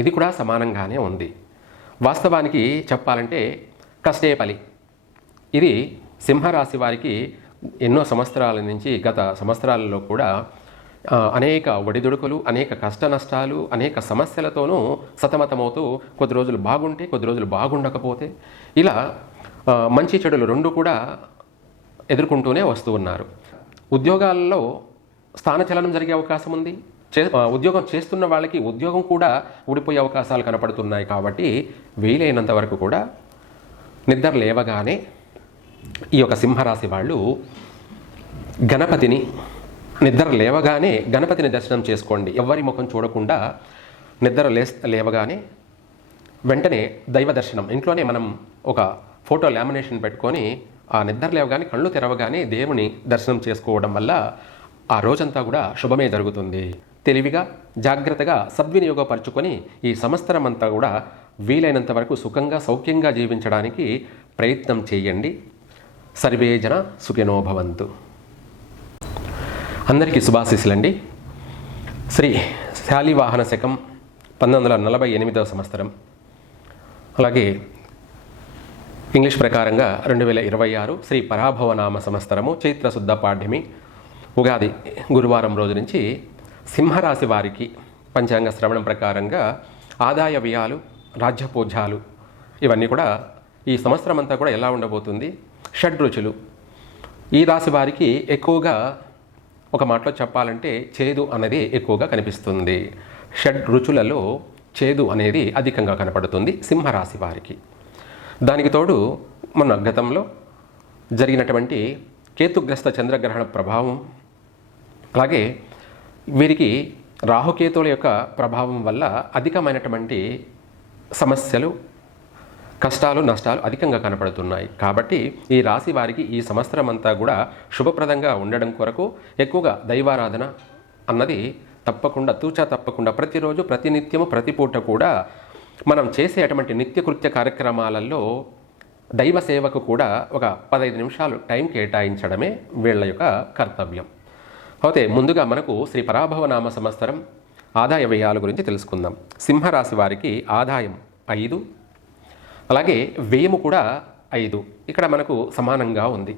ఇది కూడా సమానంగానే ఉంది. వాస్తవానికి చెప్పాలంటే కష్టే ఫలి. ఇది సింహరాశి వారికి ఎన్నో సంవత్సరాల నుంచి గత సంవత్సరాలలో కూడా అనేక ఒడిదుడుకులు, అనేక కష్ట నష్టాలు, అనేక సమస్యలతోనూ సతమతమవుతూ కొద్ది రోజులు బాగుంటే కొద్ది రోజులు బాగుండకపోతే ఇలా మంచి చెడులు రెండు కూడా ఎదుర్కొంటూనే వస్తూ ఉన్నారు. ఉద్యోగాల్లో స్థానచలనం జరిగే అవకాశం ఉంది. ఉద్యోగం చేస్తున్న వాళ్ళకి ఉద్యోగం కూడా ఊడిపోయే అవకాశాలు కనపడుతున్నాయి. కాబట్టి వీలైనంత వరకు కూడా నిద్ర లేవగానే ఈ యొక్క సింహరాశి వాళ్ళు నిద్ర లేవగానే గణపతిని దర్శనం చేసుకోండి. ఎవరి ముఖం చూడకుండా నిద్ర లేవగానే వెంటనే దైవ దర్శనం, ఇంట్లోనే మనం ఒక ఫోటో లామినేషన్ పెట్టుకొని ఆ నిద్ర లేవగానే కళ్ళు తెరవగానే దేవుని దర్శనం చేసుకోవడం వల్ల ఆ రోజంతా కూడా శుభమే జరుగుతుంది. తెలివిగా జాగ్రత్తగా సద్వినియోగపరుచుకొని ఈ సంవత్సరం అంతా కూడా వీలైనంత వరకు సుఖంగా సౌఖ్యంగా జీవించడానికి ప్రయత్నం చేయండి. సర్వే జన సుఖినో భవంతు. అందరికీ శుభాశీస్సులండి. శ్రీ శాలివాహన శకం 1948వ సంవత్సరం, అలాగే ఇంగ్లీష్ ప్రకారంగా 2026 శ్రీ పరాభవనామ సంవత్సరము చైత్రశుద్ధ పాడ్యమి ఉగాది గురువారం రోజు నుంచి సింహరాశి వారికి పంచాంగ శ్రవణం ప్రకారంగా ఆదాయ వ్యయాలు, రాజ్యపూజ్యాలు ఇవన్నీ కూడా ఈ సంవత్సరం అంతా కూడా ఎలా ఉండబోతుంది, షడ్రుచులు. ఈ రాశి వారికి ఎక్కువగా ఒక మాటలో చెప్పాలంటే చేదు అనేది ఎక్కువగా కనిపిస్తుంది. షడ్ రుచులలో చేదు అనేది అధికంగా కనపడుతుంది సింహరాశి వారికి. దానికి తోడు మన గతంలో జరిగినటువంటి కేతుగ్రస్త చంద్రగ్రహణ ప్రభావం, అలాగే వీరికి రాహుకేతువుల యొక్క ప్రభావం వల్ల అధికమైనటువంటి సమస్యలు, కష్టాలు, నష్టాలు అధికంగా కనపడుతున్నాయి. కాబట్టి ఈ రాశి వారికి ఈ సంవత్సరం అంతా కూడా శుభప్రదంగా ఉండడం కొరకు ఎక్కువగా దైవారాధన అన్నది తప్పకుండా తప్పకుండా ప్రతిరోజు ప్రతినిత్యము ప్రతి పూట కూడా మనం చేసే అటువంటి నిత్యకృత్య కార్యక్రమాలలో దైవ సేవకు కూడా ఒక 15 నిమిషాలు టైం కేటాయించడమే వీళ్ళ యొక్క కర్తవ్యం. అయితే ముందుగా మనకు శ్రీ పరాభవనామ సంవత్సరం ఆదాయ వ్యయాల గురించి తెలుసుకుందాం. సింహరాశి వారికి ఆదాయం 5, అలాగే వ్యయము కూడా 5 ఇక్కడ మనకు సమానంగా ఉంది.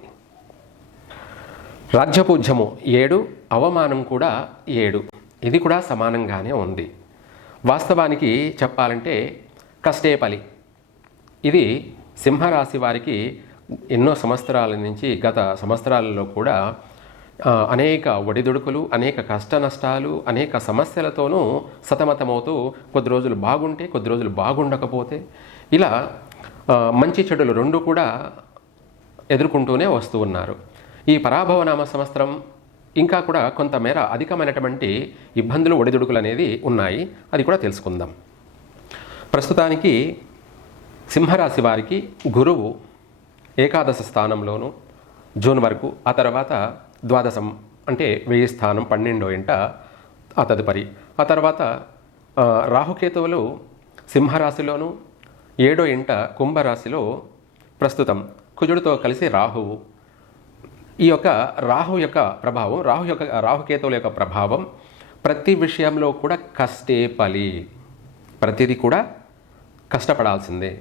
రాజ్యపూజ్యము 7, అవమానం కూడా 7 ఇది కూడా సమానంగానే ఉంది. వాస్తవానికి చెప్పాలంటే కష్టే ఫలి. ఇది సింహరాశి వారికి ఎన్నో సంవత్సరాల నుంచి గత సంవత్సరాలలో కూడా అనేక ఒడిదుడుకులు, అనేక కష్ట నష్టాలు, అనేక సమస్యలతోనూ సతమతమవుతూ కొద్ది రోజులు బాగుంటే కొద్ది రోజులు బాగుండకపోతే ఇలా మంచి చెడులు రెండు కూడా ఎదుర్కొంటూనే వస్తూ ఉన్నారు. ఈ పరాభవనామ సంవత్సరం ఇంకా కూడా కొంతమేర అధికమైనటువంటి ఇబ్బందులు, ఒడిదుడుకులు అనేది ఉన్నాయి. అది కూడా తెలుసుకుందాం. ప్రస్తుతానికి సింహరాశి వారికి గురువు ఏకాదశ స్థానంలోను జూన్ వరకు, ఆ తర్వాత ద్వాదశం అంటే 1000 స్థానం 12వ ఇంట ఆ తదుపరి, ఆ తర్వాత రాహుకేతువులు సింహరాశిలోను 7వ ఇంట కుంభరాశిలో ప్రస్తుతం కుజుడితో కలిసి రాహువు. ఈ యొక్క రాహు యొక్క ప్రభావం, రాహుకేతువుల యొక్క ప్రభావం ప్రతి విషయంలో కూడా కష్టే ఫలి. ప్రతిదీ కూడా కష్టపడాల్సిందే.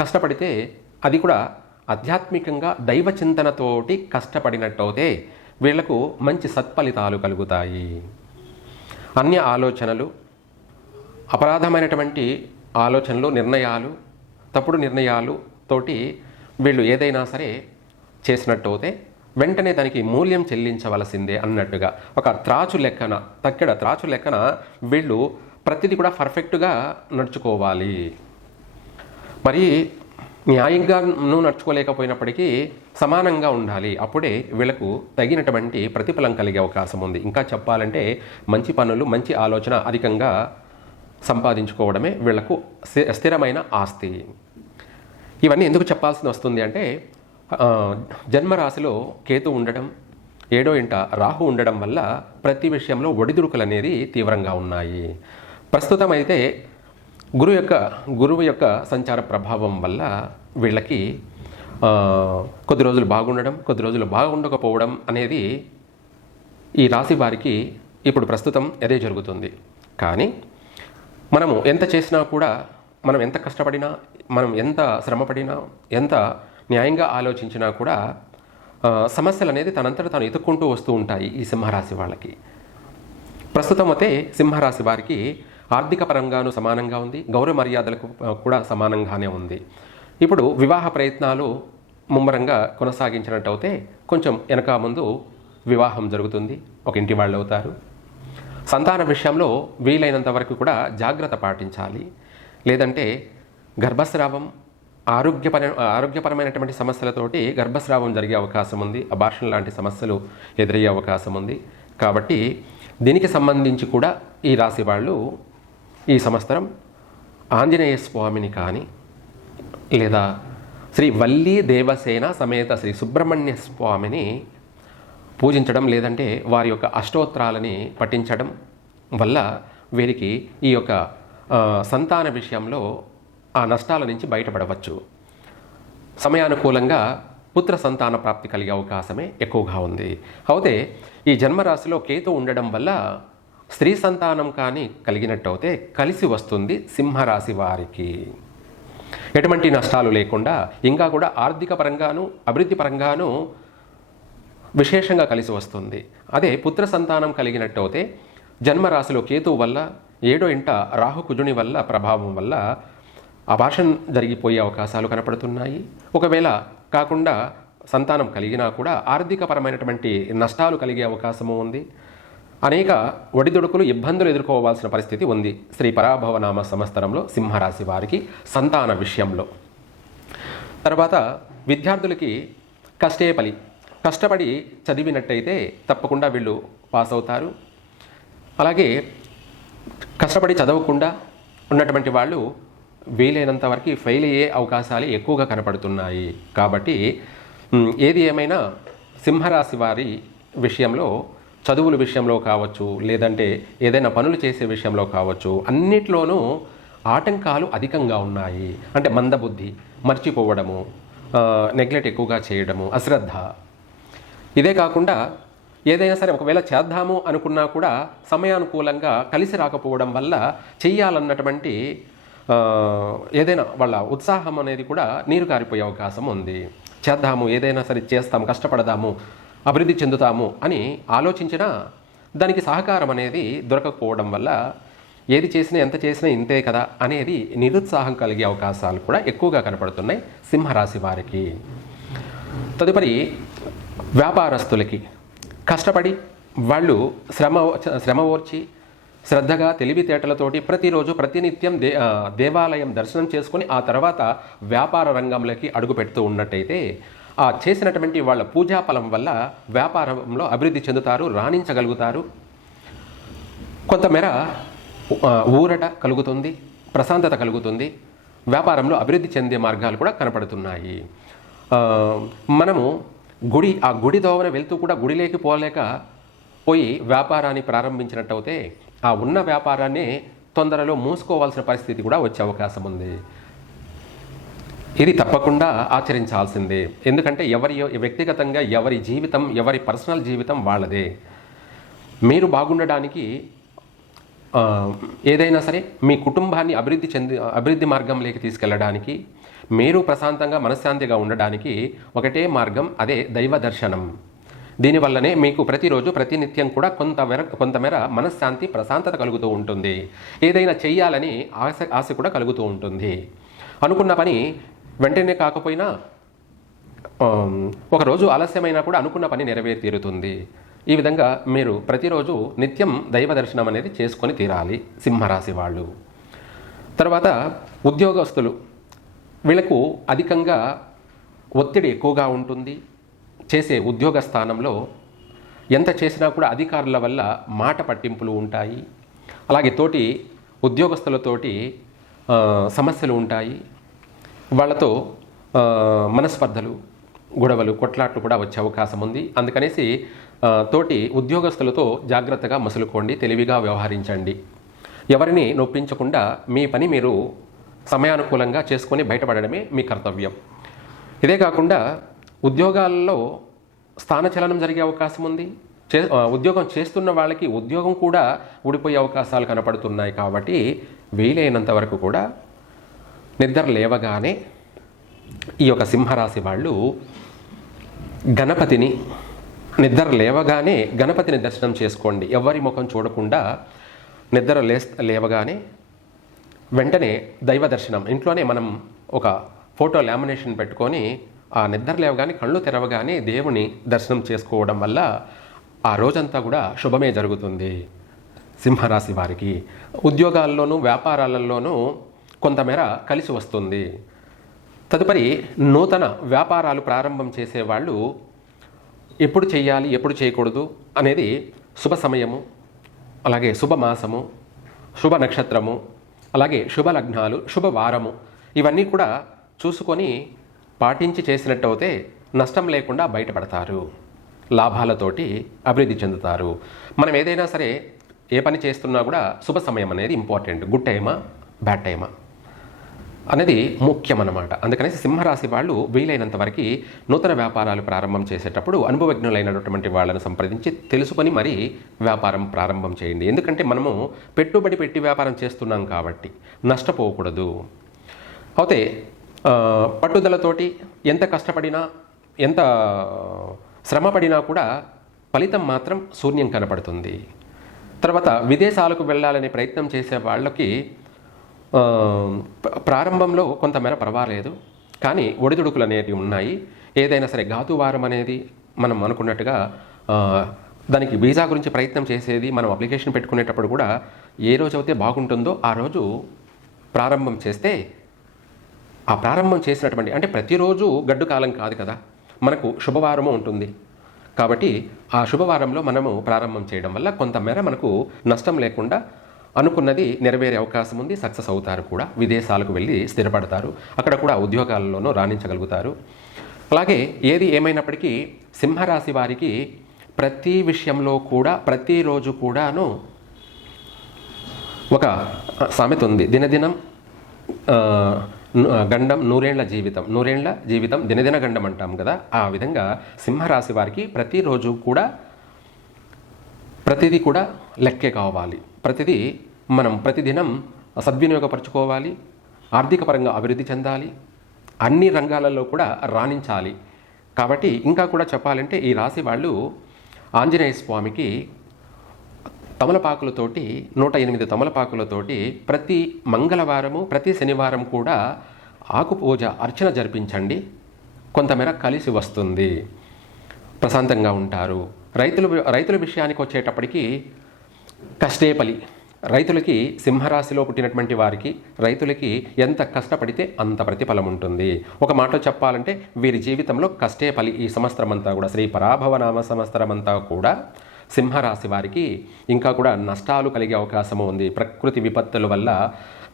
కష్టపడితే అది కూడా ఆధ్యాత్మికంగా దైవ చింతనతోటి కష్టపడినట్టయితే వీళ్లకు మంచి సత్ఫలితాలు కలుగుతాయి. అన్య ఆలోచనలు, అపరాధమైనటువంటి ఆలోచనలు, నిర్ణయాలు, తప్పుడు నిర్ణయాలు తోటి వీళ్ళు ఏదైనా సరే చేసినట్టయితే వెంటనే దానికి మూల్యం చెల్లించవలసిందే అన్నట్టుగా ఒక త్రాచు లెక్కన వీళ్ళు ప్రతిదీ కూడా పర్ఫెక్ట్గా నడుచుకోవాలి. మరి న్యాయంగాను నడుచుకోలేకపోయినప్పటికీ సమానంగా ఉండాలి. అప్పుడే వీళ్ళకు తగినటువంటి ప్రతిఫలం కలిగే అవకాశం ఉంది. ఇంకా చెప్పాలంటే మంచి పనులు, మంచి ఆలోచన అధికంగా సంపాదించుకోవడమే వీళ్లకు స్థిరమైన ఆస్తి. ఇవన్నీ ఎందుకు చెప్పాల్సి వస్తుంది అంటే జన్మరాశిలో కేతు ఉండడం, 7వ ఇంట రాహు ఉండడం వల్ల ప్రతి విషయంలో ఒడిదుడుకులు అనేది తీవ్రంగా ఉన్నాయి. ప్రస్తుతం అయితే గురువు యొక్క సంచార ప్రభావం వల్ల వీళ్ళకి కొద్ది రోజులు బాగుండడం, కొద్ది రోజులు బాగుండకపోవడం అనేది ఈ రాశి వారికి ఇప్పుడు ప్రస్తుతం అదే జరుగుతుంది. కానీ మనము ఎంత చేసినా కూడా, మనం ఎంత కష్టపడినా, మనం ఎంత శ్రమపడినా, ఎంత న్యాయంగా ఆలోచించినా కూడా సమస్యలు అనేది తనంతట తాను ఎత్తుక్కుంటూ వస్తూ ఉంటాయి ఈ సింహరాశి వాళ్ళకి. ప్రస్తుతం అయితే సింహరాశి వారికి ఆర్థిక పరంగాను సమానంగా ఉంది, గౌరవ మర్యాదలకు కూడా సమానంగానే ఉంది. ఇప్పుడు వివాహ ప్రయత్నాలు ముమ్మరంగా కొనసాగించినట్టయితే కొంచెం వెనక ముందు వివాహం జరుగుతుంది, ఒక ఇంటి వాళ్ళు అవుతారు. సంతాన విషయంలో వీలైనంత వరకు కూడా జాగ్రత్త పాటించాలి. లేదంటే గర్భస్రావం, ఆరోగ్యపరమైనటువంటి సమస్యలతోటి గర్భస్రావం జరిగే అవకాశం ఉంది, అబార్షన్ లాంటి సమస్యలు ఎదురయ్యే అవకాశం ఉంది. కాబట్టి దీనికి సంబంధించి కూడా ఈ రాశి వాళ్ళు ఈ సంవత్సరం ఆంజనేయ స్వామిని కానీ, లేదా శ్రీ వల్లీ దేవసేన సమేత శ్రీ సుబ్రహ్మణ్య స్వామిని పూజించడం, లేదంటే వారి యొక్క అష్టోత్తరాలని పఠించడం వల్ల వీరికి ఈ యొక్క సంతాన విషయంలో ఆ నష్టాల నుంచి బయటపడవచ్చు. సమయానుకూలంగా పుత్ర సంతాన ప్రాప్తి కలిగే అవకాశమే ఎక్కువగా ఉంది. అయితే ఈ జన్మరాశిలో కేతు ఉండడం వల్ల స్త్రీ సంతానం కానీ కలిగినట్టయితే కలిసి వస్తుంది సింహరాశి వారికి. ఎటువంటి నష్టాలు లేకుండా ఇంకా కూడా ఆర్థిక పరంగాను అభివృద్ధి పరంగాను విశేషంగా కలిసి వస్తుంది. అదే పుత్ర సంతానం కలిగినట్టయితే జన్మరాశిలో కేతువు వల్ల, 7వ ఇంట రాహు కుజుని వల్ల ప్రభావం వల్ల అబార్షన్ జరిగిపోయే అవకాశాలు కనపడుతున్నాయి. ఒకవేళ కాకుండా సంతానం కలిగినా కూడా ఆర్థికపరమైనటువంటి నష్టాలు కలిగే అవకాశము ఉంది. అనేక ఒడిదుడుకులు, ఇబ్బందులు ఎదుర్కోవాల్సిన పరిస్థితి ఉంది శ్రీ పరాభవనామ సంవత్సరంలో సింహరాశి వారికి సంతాన విషయంలో. తర్వాత విద్యార్థులకి కష్టపడి చదివినట్టయితే తప్పకుండా వీళ్ళు పాస్ అవుతారు. అలాగే కష్టపడి చదవకుండా ఉన్నటువంటి వాళ్ళు వీలైనంత వరకు ఫెయిల్ అయ్యే అవకాశాలు ఎక్కువగా కనపడుతున్నాయి. కాబట్టి ఏది ఏమైనా సింహరాశి వారి విషయంలో, చదువుల విషయంలో కావచ్చు, లేదంటే ఏదైనా పనులు చేసే విషయంలో కావచ్చు, అన్నిట్లోనూ ఆటంకాలు అధికంగా ఉన్నాయి. అంటే మందబుద్ధి, మర్చిపోవడము, నెగ్లెక్ట్ ఎక్కువగా చేయడము, అశ్రద్ధ. ఇదే కాకుండా ఏదైనా సరే ఒకవేళ చేద్దాము అనుకున్నా కూడా సమయానుకూలంగా కలిసి రాకపోవడం వల్ల చెయ్యాలన్నటువంటి ఏదైనా వాళ్ళ ఉత్సాహం అనేది కూడా నీరు కారిపోయే అవకాశం ఉంది. చేద్దాము, ఏదైనా సరే చేస్తాము, కష్టపడదాము, అభివృద్ధి చెందుతాము అని ఆలోచించినా దానికి సహకారం అనేది దొరకకపోవడం వల్ల ఏది చేసినా, ఎంత చేసినా ఇంతే కదా అనేది నిరుత్సాహం కలిగే అవకాశాలు కూడా ఎక్కువగా కనపడుతున్నాయి సింహరాశి వారికి. తదుపరి వ్యాపారస్తులకి కష్టపడి వాళ్ళు శ్రమ ఓర్చి శ్రద్ధగా తెలివితేటలతోటి ప్రతిరోజు ప్రతినిత్యం దేవాలయం దర్శనం చేసుకొని ఆ తర్వాత వ్యాపార రంగంలోకి అడుగు పెడుతూ ఉన్నట్టయితే ఆ చేసినటువంటి వాళ్ళ పూజాఫలం వల్ల వ్యాపారంలో అభివృద్ధి చెందుతారు, రాణించగలుగుతారు. కొంతమేర ఊరట కలుగుతుంది, ప్రశాంతత కలుగుతుంది, వ్యాపారంలో అభివృద్ధి చెందే మార్గాలు కూడా కనపడుతున్నాయి. మనము ఆ గుడి దోవన వెళ్తూ కూడా గుడిలోకి పోయి వ్యాపారాన్ని ప్రారంభించినట్టయితే ఆ ఉన్న వ్యాపారాన్ని తొందరలో మూసుకోవాల్సిన పరిస్థితి కూడా వచ్చే అవకాశం ఉంది. ఇది తప్పకుండా ఆచరించాల్సిందే. ఎందుకంటే వ్యక్తిగతంగా ఎవరి జీవితం, ఎవరి పర్సనల్ జీవితం వాళ్ళదే. మీరు బాగుండడానికి ఏదైనా సరే మీ కుటుంబాన్ని అభివృద్ధి మార్గంలోకి తీసుకెళ్ళడానికి, మీరు ప్రశాంతంగా మనశ్శాంతిగా ఉండడానికి ఒకటే మార్గం, అదే దైవ దర్శనం. దీనివల్లనే మీకు ప్రతిరోజు ప్రతినిత్యం కూడా కొంతమేర మనశ్శాంతి, ప్రశాంతత కలుగుతూ ఉంటుంది. ఏదైనా చెయ్యాలని ఆశ కూడా కలుగుతూ ఉంటుంది. అనుకున్న పని వెంటనే కాకపోయినా ఒకరోజు ఆలస్యమైనా కూడా అనుకున్న పని నెరవేరి తీరుతుంది. ఈ విధంగా మీరు ప్రతిరోజు నిత్యం దైవ దర్శనం అనేది చేసుకొని తీరాలి సింహరాశి వాళ్ళు. తర్వాత ఉద్యోగస్తులు, వీళ్ళకు అధికంగా ఒత్తిడి ఎక్కువగా ఉంటుంది. చేసే ఉద్యోగ స్థానంలో ఎంత చేసినా కూడా అధికారుల వల్ల మాట పట్టింపులు ఉంటాయి. అలాగే తోటి ఉద్యోగస్తులతోటి సమస్యలు ఉంటాయి. వాళ్ళతో మనస్పర్ధలు, గొడవలు, కొట్లాట్లు కూడా వచ్చే అవకాశం ఉంది. అందుకనేసి తోటి ఉద్యోగస్తులతో జాగ్రత్తగా మసులుకోండి, తెలివిగా వ్యవహరించండి. ఎవరిని నొప్పించకుండా మీ పని మీరు సమయానుకూలంగా చేసుకొని బయటపడడమే మీ కర్తవ్యం. ఇదే కాకుండా ఉద్యోగాల్లో స్థానచలనం జరిగే అవకాశం ఉంది. ఉద్యోగం చేస్తున్న వాళ్ళకి ఉద్యోగం కూడా ఊడిపోయే అవకాశాలు కనపడుతున్నాయి. కాబట్టి వీలైనంత వరకు కూడా నిద్ర లేవగానే ఈ యొక్క సింహరాశి వాళ్ళు గణపతిని నిద్ర లేవగానే గణపతిని దర్శనం చేసుకోండి. ఎవరి ముఖం చూడకుండా నిద్ర లేవగానే వెంటనే దైవ దర్శనం ఇంట్లోనే మనం ఒక ఫోటో లామినేషన్ పెట్టుకొని ఆ నిద్ర లేవగానే కళ్ళు తెరవగానే దేవుని దర్శనం చేసుకోవడం వల్ల ఆ రోజంతా కూడా శుభమే జరుగుతుంది. సింహరాశి వారికి ఉద్యోగాల్లోనూ వ్యాపారాలలోనూ కొంతమేర కలిసి వస్తుంది. తదుపరి నూతన వ్యాపారాలు ప్రారంభం చేసేవాళ్ళు ఎప్పుడు చేయాలి ఎప్పుడు చేయకూడదు అనేది శుభ సమయము, అలాగే శుభ మాసము, శుభ నక్షత్రము, అలాగే శుభ లగ్నాలు, శుభవారము ఇవన్నీ కూడా చూసుకొని పాటించి చేసినట్టయితే నష్టం లేకుండా బయటపడతారు. లాభాలతోటి అభివృద్ధి చెందుతారు. మనం ఏదైనా సరే ఏ పని చేస్తున్నా కూడా శుభ సమయం అనేది ఇంపార్టెంట్. గుడ్ టైమా బ్యాడ్ టైమా అనేది ముఖ్యం అన్నమాట. అందుకని సింహరాశి వాళ్ళు వీలైనంత వరకు నూతన వ్యాపారాలు ప్రారంభం చేసేటప్పుడు అనుభవజ్ఞులైనటువంటి వాళ్ళని సంప్రదించి తెలుసుకొని మరీ వ్యాపారం ప్రారంభం చేయండి. ఎందుకంటే మనము పెట్టుబడి పెట్టి వ్యాపారం చేస్తున్నాం కాబట్టి నష్టపోకూడదు. అయితే పట్టుదలతోటి ఎంత కష్టపడినా ఎంత శ్రమపడినా కూడా ఫలితం మాత్రం శూన్యం కనపడుతుంది. తర్వాత విదేశాలకు వెళ్ళాలనే ప్రయత్నం చేసే వాళ్ళకి ప్రారంభంలో కొంతమేర పర్వాలేదు, కానీ ఒడిదుడుకులు అనేవి ఉన్నాయి. ఏదైనా సరే ఘాతువారం అనేది మనం అనుకున్నట్టుగా దానికి వీసా గురించి ప్రయత్నం చేసేది మనం అప్లికేషన్ పెట్టుకునేటప్పుడు కూడా ఏ రోజు అయితే బాగుంటుందో ఆ రోజు ప్రారంభం చేస్తే ఆ ప్రారంభం చేసినటువంటి అంటే ప్రతిరోజు గడ్డు కాలం కాదు కదా, మనకు శుభవారము ఉంటుంది. కాబట్టి ఆ శుభవారంలో మనము ప్రారంభం చేయడం వల్ల కొంతమేర మనకు నష్టం లేకుండా అనుకున్నది నెరవేరే అవకాశం ఉంది. సక్సెస్ అవుతారు కూడా. విదేశాలకు వెళ్ళి స్థిరపడతారు. అక్కడ కూడా ఉద్యోగాల్లోనూ రాణించగలుగుతారు. అలాగే ఏది ఏమైనప్పటికీ సింహరాశి వారికి ప్రతి విషయంలో కూడా ప్రతిరోజు కూడాను ఒక సామెత ఉంది. దినదినం గండం నూరేళ్ల జీవితం దినదిన గండం అంటాం కదా. ఆ విధంగా సింహరాశి వారికి ప్రతిరోజు కూడా ప్రతిదీ కూడా లెక్కే కావాలి. ప్రతిదీ మనం ప్రతిదినం సద్వినియోగపరచుకోవాలి. ఆర్థిక పరంగా అభివృద్ధి చెందాలి. అన్ని రంగాలలో కూడా రాణించాలి. కాబట్టి ఇంకా కూడా చెప్పాలంటే ఈ రాశి వాళ్ళు ఆంజనేయ స్వామికి తమలపాకులతోటి 108 తమలపాకులతోటి ప్రతి మంగళవారము ప్రతి శనివారం కూడా ఆకు పూజ అర్చన జరిపించండి. కొంతమేర కలిసి వస్తుంది. ప్రశాంతంగా ఉంటారు. రైతుల విషయానికి వచ్చేటప్పటికి కష్టే ఫలి. రైతులకి సింహరాశిలో పుట్టినటువంటి వారికి రైతులకి ఎంత కష్టపడితే అంత ప్రతిఫలం ఉంటుంది. ఒక మాటలో చెప్పాలంటే వీరి జీవితంలో కష్టే ఫలి. ఈ సంవత్సరం అంతా కూడా శ్రీ పరాభవనామ సంవత్సరం అంతా కూడా సింహరాశి వారికి ఇంకా కూడా నష్టాలు కలిగే అవకాశము ఉంది. ప్రకృతి విపత్తుల వల్ల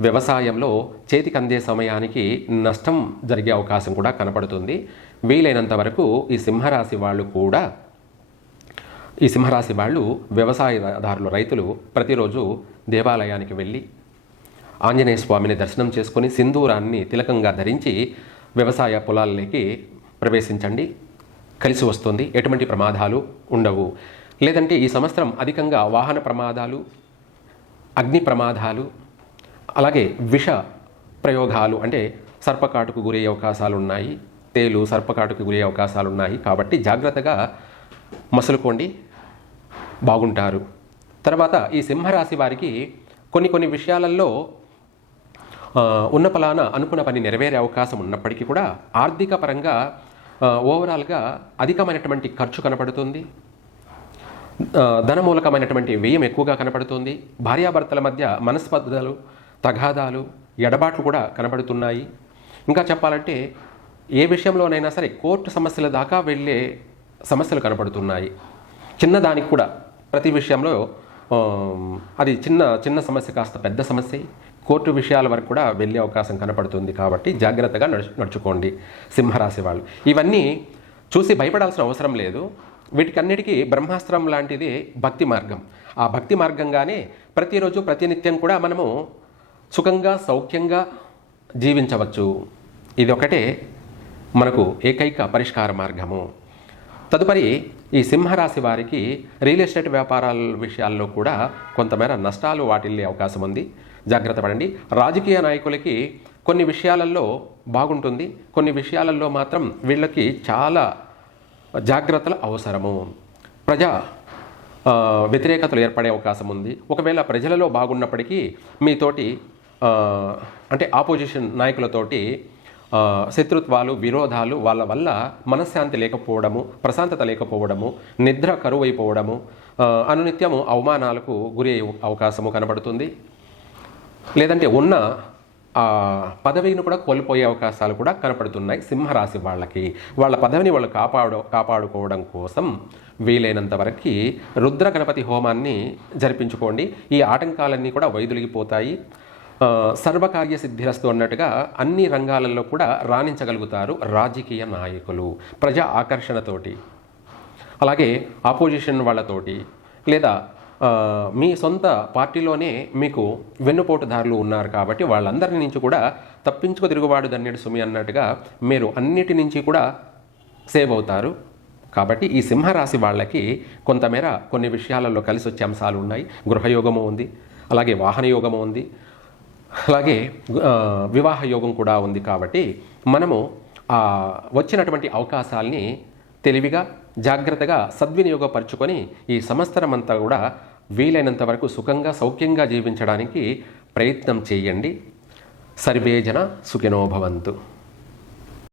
వ్యవసాయంలో చేతికి అందే సమయానికి నష్టం జరిగే అవకాశం కూడా కనపడుతుంది. వీలైనంత వరకు ఈ సింహరాశి వాళ్ళు వ్యవసాయదారులు రైతులు ప్రతిరోజు దేవాలయానికి వెళ్ళి ఆంజనేయ స్వామిని దర్శనం చేసుకొని సింధూరాన్ని తిలకంగా ధరించి వ్యవసాయ పొలాల్లోకి ప్రవేశించండి. కలిసి వస్తుంది. ఎటువంటి ప్రమాదాలు ఉండవు. లేదంటే ఈ సంవత్సరం అధికంగా వాహన ప్రమాదాలు, అగ్ని ప్రమాదాలు, అలాగే విష ప్రయోగాలు అంటే సర్పకాటుకు గురయ్యే అవకాశాలు ఉన్నాయి. తేలు సర్పకాటుకు గురయ్యే అవకాశాలు ఉన్నాయి. కాబట్టి జాగ్రత్తగా మసులుకోండి, బాగుంటారు. తర్వాత ఈ సింహరాశి వారికి కొన్ని విషయాలలో ఉన్న పలాన అనుకున్న పని నెరవేరే అవకాశం ఉన్నప్పటికీ కూడా ఆర్థిక పరంగా ఓవరాల్గా అధికమైనటువంటి ఖర్చు కనపడుతుంది. ధనమూలకమైనటువంటి వ్యయం ఎక్కువగా కనపడుతుంది. భార్యాభర్తల మధ్య మనస్పర్ధలు, తగాదాలు, ఎడబాట్లు కూడా కనపడుతున్నాయి. ఇంకా చెప్పాలంటే ఏ విషయంలోనైనా సరే కోర్టు సమస్యల దాకా వెళ్ళే సమస్యలు కనపడుతున్నాయి. చిన్నదానికి కూడా ప్రతి విషయంలో అది చిన్న సమస్య కాస్త పెద్ద సమస్య కోర్టు విషయాల వరకు కూడా వెళ్ళే అవకాశం కనపడుతుంది. కాబట్టి జాగ్రత్తగా నడుచుకోండి సింహరాశి వాళ్ళు. ఇవన్నీ చూసి భయపడాల్సిన అవసరం లేదు. వీటికన్నిటికీ బ్రహ్మాస్త్రం లాంటిది భక్తి మార్గం. ఆ భక్తి మార్గంగానే ప్రతిరోజు ప్రతినిత్యం కూడా మనము సుఖంగా సౌఖ్యంగా జీవించవచ్చు. ఇది ఒకటే మనకు ఏకైక పరిష్కార మార్గము. తదుపరి ఈ సింహరాశి వారికి రియల్ ఎస్టేట్ వ్యాపారాల విషయాల్లో కూడా కొంతమేర నష్టాలు వాటిల్లే అవకాశం ఉంది, జాగ్రత్త పడండి. రాజకీయ నాయకులకి కొన్ని విషయాలలో బాగుంటుంది, కొన్ని విషయాలలో మాత్రం వీళ్ళకి చాలా జాగ్రత్తలు అవసరము. ప్రజా వ్యతిరేకతలు ఏర్పడే అవకాశం ఉంది. ఒకవేళ ప్రజలలో బాగున్నప్పటికీ మీతోటి అంటే ఆపోజిషన్ నాయకులతోటి శత్రుత్వాలు, విరోధాలు, వాళ్ళ వల్ల మనశ్శాంతి లేకపోవడము, ప్రశాంతత లేకపోవడము, నిద్ర కరువైపోవడము, అనునిత్యము అవమానాలకు గురి అయ్యే అవకాశము కనబడుతుంది. లేదంటే ఉన్న పదవిని కూడా కోల్పోయే అవకాశాలు కూడా కనపడుతున్నాయి సింహరాశి వాళ్ళకి. వాళ్ళ పదవిని వాళ్ళు కాపాడుకోవడం కోసం వీలైనంత వరకు రుద్ర గణపతి హోమాన్ని జరిపించుకోండి. ఈ ఆటంకాలన్నీ కూడా వైదొలిగిపోతాయి. సర్వకార్య సిద్ధిరస్తు అన్నట్టుగా అన్ని రంగాలలో కూడా రాణించగలుగుతారు రాజకీయ నాయకులు ప్రజా ఆకర్షణతోటి. అలాగే ఆపోజిషన్ వాళ్ళతోటి లేదా మీ సొంత పార్టీలోనే మీకు వెన్నుపోటుదారులు ఉన్నారు కాబట్టి వాళ్ళందరి నుంచి కూడా తప్పించుకు తిరుగుబాటు దన్నేడు సుమి అన్నట్టుగా మీరు అన్నిటి నుంచి కూడా సేవ్ అవుతారు. కాబట్టి ఈ సింహరాశి వాళ్ళకి కొంతమేర కొన్ని విషయాలలో కలిసి వచ్చే అంశాలు ఉన్నాయి. గృహయోగము ఉంది, అలాగే వాహన యోగము ఉంది, అలాగే వివాహ యోగం కూడా ఉంది. కాబట్టి మనము వచ్చినటువంటి అవకాశాలని తెలివిగా జాగ్రత్తగా సద్వినియోగపరుచుకొని ఈ సంవత్సరం అంతా కూడా వీలైనంత వరకు సుఖంగా సౌఖ్యంగా జీవించడానికి ప్రయత్నం చేయండి. సర్వే జన సుఖినో భవంతు.